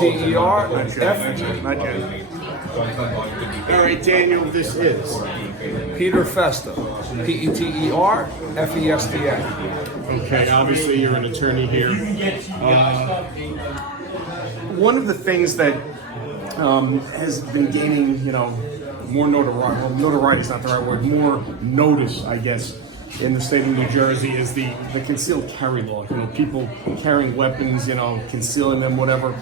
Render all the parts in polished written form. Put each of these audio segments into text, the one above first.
T-E-R, Not yet. Not yet. All right, Daniel, this is Peter Festa, P-E-T-E-R-F-E-S-T-A. okay. Obviously, you're an attorney here. One of the things that has been gaining, more notoriety. Well, notoriety is not the right word. More notice, I guess, in the state of New Jersey is the concealed carry law. People carrying weapons, concealing them, whatever.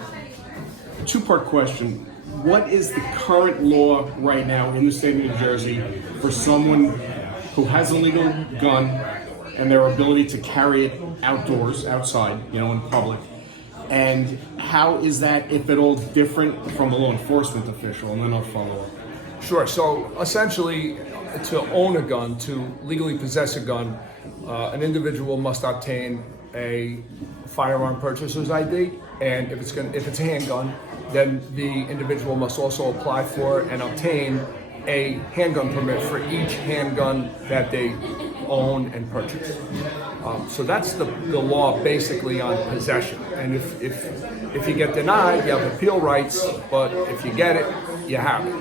Two-part question. What is the current law right now in the state of New Jersey for someone who has a legal gun and their ability to carry it outdoors, outside, in public? And how is that, if at all, different from a law enforcement official? And then I'll follow up. Sure. So essentially, to own a gun, to legally possess a gun, an individual must obtain a firearm purchaser's ID, and if it's a handgun, then the individual must also apply for and obtain a handgun permit for each handgun that they own and purchase. So that's the law basically on possession. And if you get denied, you have appeal rights, but if you get it, you have it.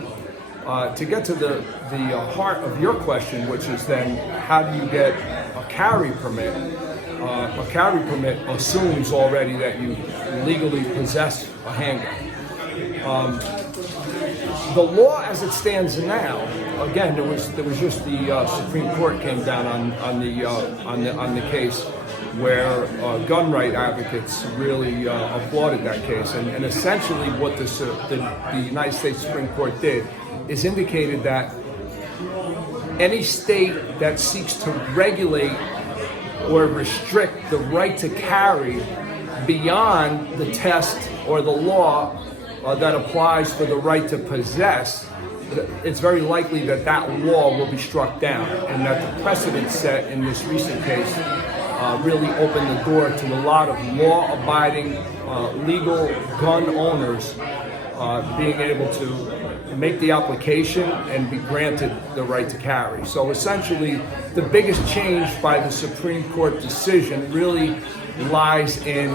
To get to the heart of your question, which is then how do you get a carry permit? A carry permit assumes already that you legally possess a handgun. The law as it stands now, again, there was just the Supreme Court came down on the case where gun right advocates really applauded that case, and essentially what the United States Supreme Court did is indicated that any state that seeks to regulate or restrict the right to carry beyond the test or the law that applies for the right to possess, it's very likely that that law will be struck down, and that the precedent set in this recent case really opened the door to a lot of law-abiding, legal gun owners being able to make the application and be granted the right to carry. So essentially, the biggest change by the Supreme Court decision really lies in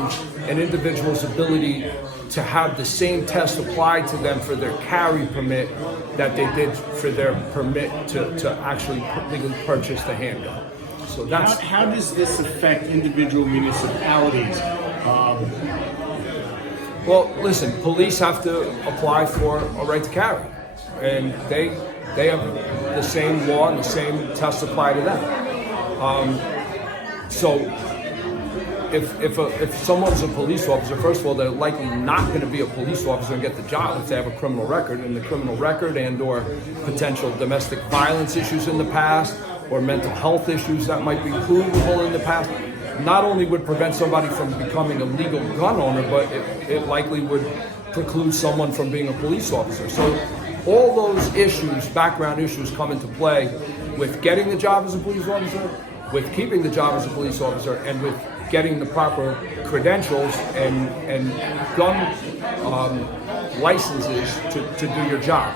an individual's ability to have the same test applied to them for their carry permit that they did for their permit to actually legally purchase the handgun. So that's how does this affect individual municipalities? Well, listen, police have to apply for a right to carry, and they have the same law and the same tests apply to them. So if someone's a police officer, first of all, they're likely not going to be a police officer and get the job if they have a criminal record, and the criminal record and/or potential domestic violence issues in the past or mental health issues that might be provable in the past not only would prevent somebody from becoming a legal gun owner, but it likely would preclude someone from being a police officer. So all those issues, background issues, come into play with getting the job as a police officer, with keeping the job as a police officer, and with getting the proper credentials and gun licenses to do your job.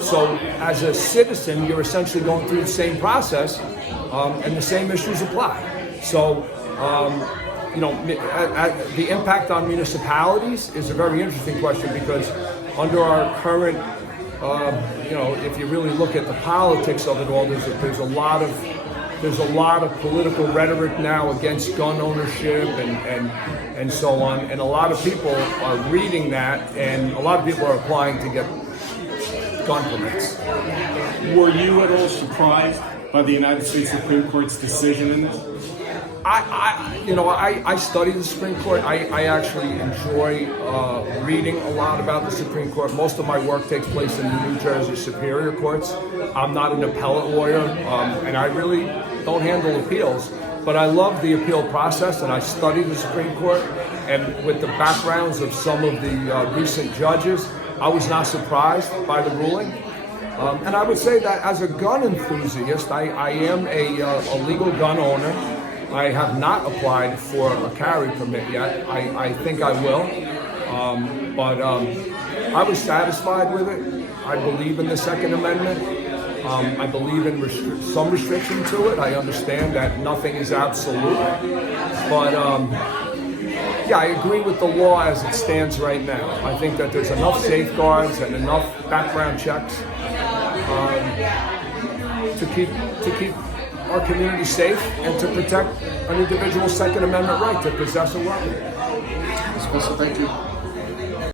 So as a citizen, you're essentially going through the same process, and the same issues apply. So the impact on municipalities is a very interesting question, because under our current, if you really look at the politics of it all, there's a lot of political rhetoric now against gun ownership and so on, and a lot of people are reading that, and a lot of people are applying to get gun permits. Were you at all surprised by the United States Supreme Court's decision in this? I study the Supreme Court. I actually enjoy reading a lot about the Supreme Court. Most of my work takes place in the New Jersey Superior Courts. I'm not an appellate lawyer, and I really don't handle appeals, but I love the appeal process, and I study the Supreme Court, and with the backgrounds of some of the recent judges, I was not surprised by the ruling. And I would say that as a gun enthusiast, I am a legal gun owner. I have not applied for a carry permit yet. I think I will, but I was satisfied with it. I believe in the Second Amendment. I believe in some restriction to it. I understand that nothing is absolute, but Yeah, I agree with the law as it stands right now. I think that there's enough safeguards and enough background checks to keep our community safe and to protect an individual's Second Amendment right to possess a weapon. Mr. Festa, thank you.